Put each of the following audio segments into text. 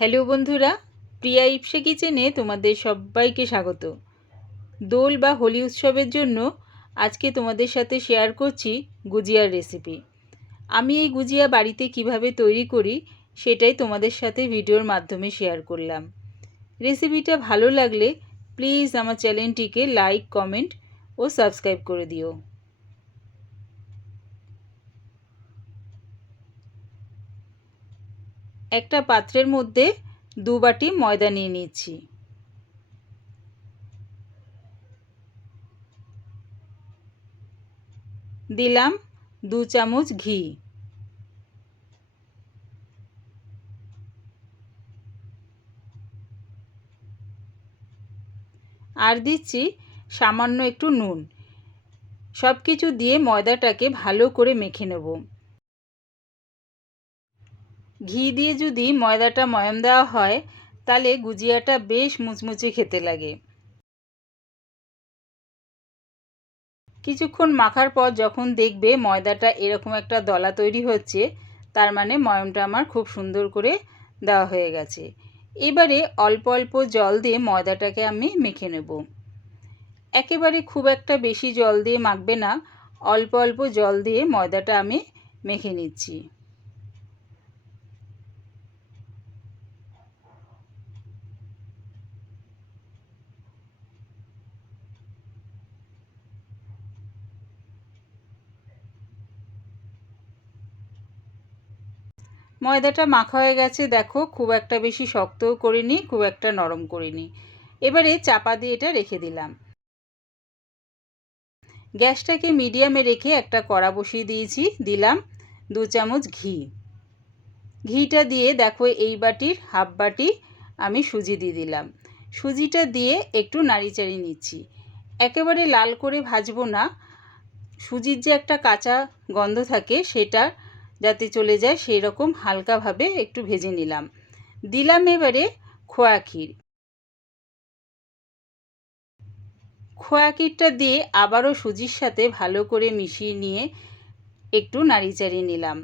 Hello বন্ধুরা, প্রিয়া ইপসা কিচেনে তোমাদের সবাইকে স্বাগত। দোল বা হোলি উৎসবের জন্য আজকে তোমাদের সাথে শেয়ার করছি গুজিয়ার রেসিপি। আমি এই গুজিয়া বাড়িতে কিভাবে তৈরি করি সেটাই তোমাদের সাথে ভিডিওর মাধ্যমে শেয়ার করলাম। রেসিপিটা ভালো লাগলে প্লিজ আমার চ্যানেলটিকে লাইক, কমেন্ট ও সাবস্ক্রাইব করে দিও। একটা পাত্রের মধ্যে 2 বাটি ময়দা নিয়ে নিচ্ছি। দিলাম 2 চামচ ঘি, আর দিচ্ছি সামান্য একটু নুন। সব কিছু দিয়ে ময়দাটাকে ভালো করে মেখে নেব। ঘি দিয়ে যদি ময়দাটা ময়াম দেওয়া হয় তাহলে গুজিয়াটা বেশ মুচমুচে খেতে লাগে। কিছুক্ষণ মাখার পর যখন দেখবে ময়দাটা এরকম একটা দলা তৈরি হচ্ছে, তার মানে ময়ামটা আমার খুব সুন্দর করে দেওয়া হয়ে গেছে। এবারে অল্প অল্প জল দিয়ে ময়দাটাকে আমি মেখে নেব। একেবারে খুব একটা বেশি জল দিয়ে মাখবে না, অল্প অল্প জল দিয়ে ময়দাটা আমি মেখে নিচ্ছি। ময়দাটা মাখা হয়ে গেছে, দেখো খুব একটা বেশি শক্তও করিনি, খুব একটা নরম করিনি। এবারে চাপা দিয়ে এটা রেখে দিলাম। গ্যাসটাকে মিডিয়ামে রেখে একটা কড়া বসিয়ে দিয়েছি। দিলাম 2 চামচ ঘি। ঘিটা দিয়ে দেখো এই বাটির হাফ বাটি আমি সুজি দিয়ে দিলাম। সুজিটা দিয়ে একটু নাড়িচাড়ি নিচ্ছি। একেবারে লাল করে ভাজবো না, সুজির যে একটা কাঁচা গন্ধ থাকে সেটা যাতে চলে যায় সেই রকম হালকাভাবে একটু ভেজে নিলাম। দিলাম এবারে খোয়া ক্ষীর। খোয়া ক্ষীরটা দিয়ে আবারও সুজির সাথে ভালো করে মিশিয়ে নিয়ে একটু নাড়িচাড়িয়ে নিলাম।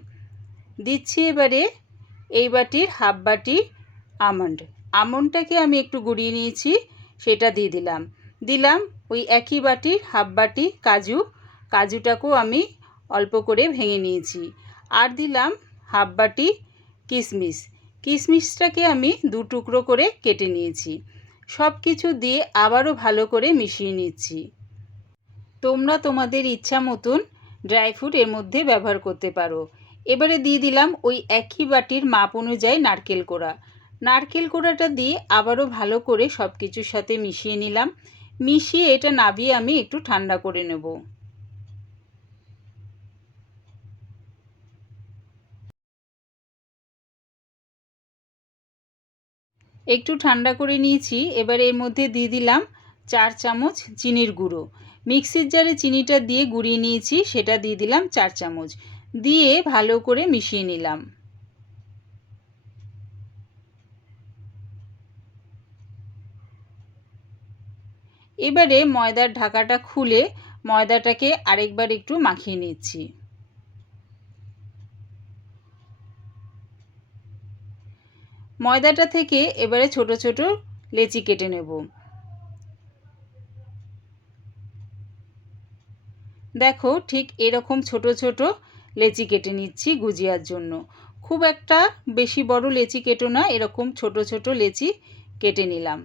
দিচ্ছি এবারে এই বাটির হাফ বাটি আমন্ডটাকে আমি একটু গুঁড়িয়ে নিয়েছি, সেটা দিয়ে দিলাম। দিলাম ওই একই বাটির হাফ বাটি কাজুটাকেও আমি অল্প করে ভেঙে নিয়েছি। আর দিলাম হাফ বাটি কিশমিশটাকে আমি 2 টুকরো করে কেটে নিয়েছি। সব কিছু দিয়ে আবারও ভালো করে মিশিয়ে নিচ্ছি। তোমরা তোমাদের ইচ্ছা মতন ড্রাই ফ্রুট এর মধ্যে ব্যবহার করতে পারো। এবারে দিয়ে দিলাম ওই একই বাটির মাপ অনুযায়ী নারকেল কোড়াটা দিয়ে আবারও ভালো করে সব কিছুর সাথে মিশিয়ে নিলাম। মিশিয়ে এটা নাবিয়ে আমি একটু ঠান্ডা করে নেব। একটু ঠান্ডা করে নিয়েছি। এবার এর মধ্যে দিয়ে দিলাম 4 চামচ চিনির গুঁড়ো। মিক্সির জারে চিনিটা দিয়ে গুঁড়িয়ে নিয়েছি, সেটা দিয়ে দিলাম 4 চামচ। দিয়ে ভালো করে মিশিয়ে নিলাম। এবারে ময়দার ঢাকাটা খুলে ময়দাটাকে আরেকবার একটু মাখিয়ে নিচ্ছি। ময়দাটা থেকে এবারে ছোট ছোট লেচি কেটে নেব। দেখো ঠিক এরকম ছোট ছোট লেচি কেটে নিচ্ছি গুজিয়ার জন্য। খুব একটা বেশি বড় লেচি কেটো না, এরকম ছোট ছোট লেচি কেটে নিলাম।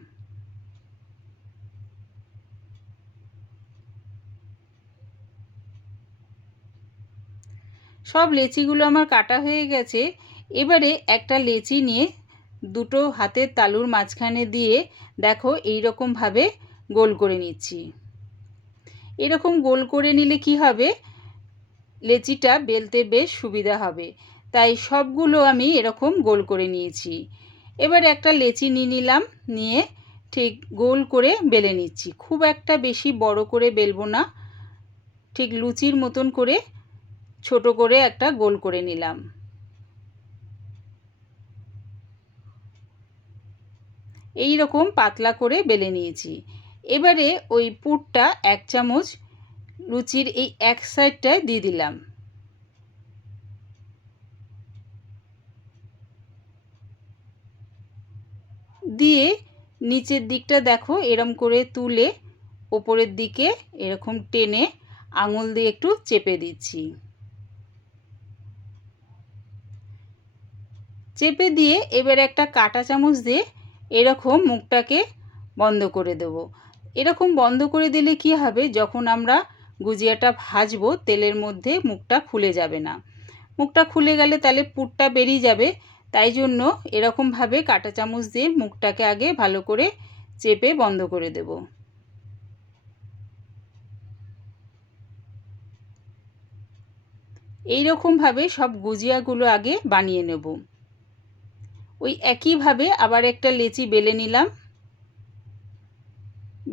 সব লেচিগুলো আমার কাটা হয়ে গেছে। এবারে একটা লেচি নিয়ে দুটো হাতের তালুর মাঝখানে দিয়ে দেখো এই রকম ভাবে গোল করে নিচ্ছি। এরকম গোল করে নিলে কি হবে, লেচিটা বেলতে বেশ সুবিধা হবে। তাই সবগুলো আমি এরকম গোল করে নিয়েছি। এবার একটা লেচি নিয়ে নিলাম, নিয়ে ঠিক গোল করে বেলে নিচ্ছি। খুব একটা বেশি বড় করে বেলবো না, ঠিক লুচির মতন করে ছোট করে একটা গোল করে নিলাম। এই রকম পাতলা করে বেলে নিয়েছি। এবারে ওই পুরটা 1 চামচ লুচির এই এক সাইডটায় দিয়ে দিলাম। দিয়ে নিচের দিকটা দেখো এরম করে তুলে ওপরের দিকে এরকম টেনে আঙুল দিয়ে একটু চেপে দিচ্ছি। চেপে দিয়ে এবার একটা কাঁটা চামচ দিয়ে এরকম মুখটাকে বন্ধ করে দেব। এরকম বন্ধ করে দিলে কি হবে, যখন আমরা গুজিয়াটা ভাজবো তেলের মধ্যে মুখটা খুলে যাবে না। মুখটা খুলে গেলে তাহলে পুরটা বেরিয়ে যাবে। তাই জন্য এরকমভাবে কাঁটা চামচ দিয়ে মুখটাকে আগে ভালো করে চেপে বন্ধ করে দেব। এইরকমভাবে সব গুজিয়াগুলো আগে বানিয়ে নেব। ওই একইভাবে আবার একটা লেচি বেলে নিলাম।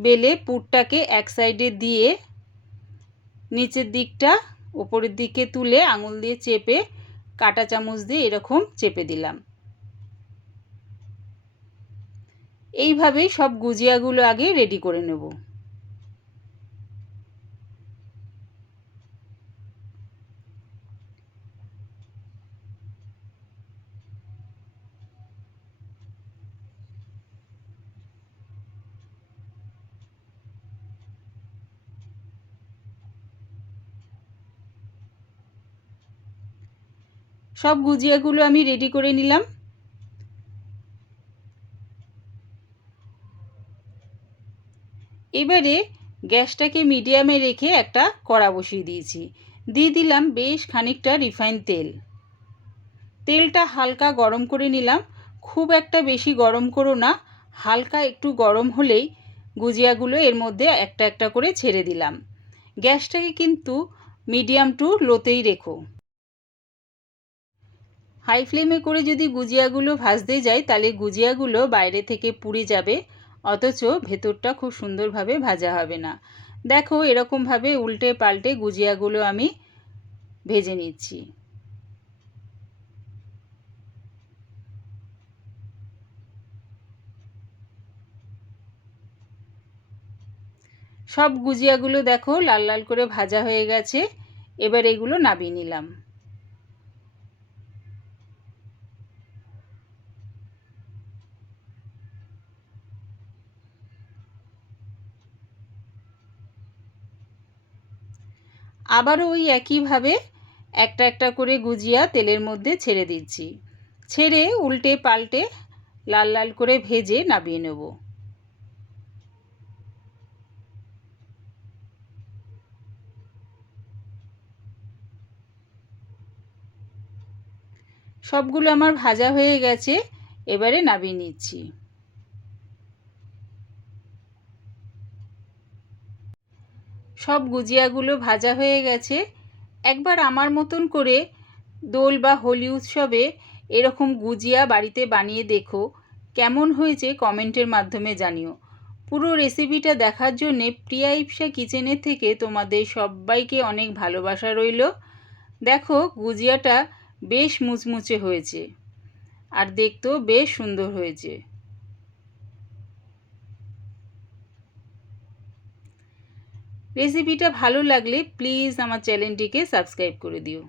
বেলে পুরটাকে এক সাইডে দিয়ে নিচের দিকটা উপরের দিকে তুলে আঙুল দিয়ে চেপে কাঁটা চামচ দিয়ে এরকম চেপে দিলাম। এইভাবেই সব গুজিয়াগুলো আগে রেডি করে নেব। সব গুজিয়াগুলো আমি রেডি করে নিলাম। এবারে গ্যাসটাকে মিডিয়ামে রেখে একটা কড়া বসিয়ে দিয়েছি। দিয়ে দিলাম বেশ খানিকটা রিফাইন তেল। তেলটা হালকা গরম করে নিলাম। খুব একটা বেশি গরম করো না, হালকা একটু গরম হলেই গুজিয়াগুলো এর মধ্যে একটা একটা করে ছেড়ে দিলাম। গ্যাসটাকে কিন্তু মিডিয়াম টু লোতেই রেখো। হাই ফ্লেমে করে যদি গুজিয়াগুলো ভাজতে যাই তাহলে গুজিয়াগুলো বাইরে থেকে পুড়ে যাবে, অথচ ভেতরটা খুব সুন্দরভাবে ভাজা হবে না। দেখো এরকমভাবে উল্টে পাল্টে গুজিয়াগুলো আমি ভেজে নিচ্ছি। সব গুজিয়াগুলো দেখো লাল লাল করে ভাজা হয়ে গেছে। এবার এগুলো নামিয়ে নিলাম। আবারও ওই একইভাবে একটা একটা করে গুজিয়া তেলের মধ্যে ছেড়ে দিচ্ছি। ছেড়ে উল্টে পাল্টে লাল লাল করে ভেজে নামিয়ে নেব। সবগুলো আমার ভাজা হয়ে গেছে, এবারে নামিয়ে নিচ্ছি। সব গুজিয়াগুলো ভাজা হয়ে গেছে। একবার আমার মতন করে দোল বা হোলি উৎসবে এরকম গুজিয়া বাড়িতে বানিয়ে দেখো, কেমন হয়েছে কমেন্টের মাধ্যমে জানিও। পুরো রেসিপিটা দেখার জন্যে প্রিয়া ইপসা কিচেনের থেকে তোমাদের সবাইকে অনেক ভালোবাসা রইল। দেখো গুজিয়াটা বেশ মুচমুচে হয়েছে আর দেখতেও বেশ সুন্দর হয়েছে। রেসিপিটা ভালো লাগলে প্লিজ আমার চ্যানেলটিকে সাবস্ক্রাইব করে দিও।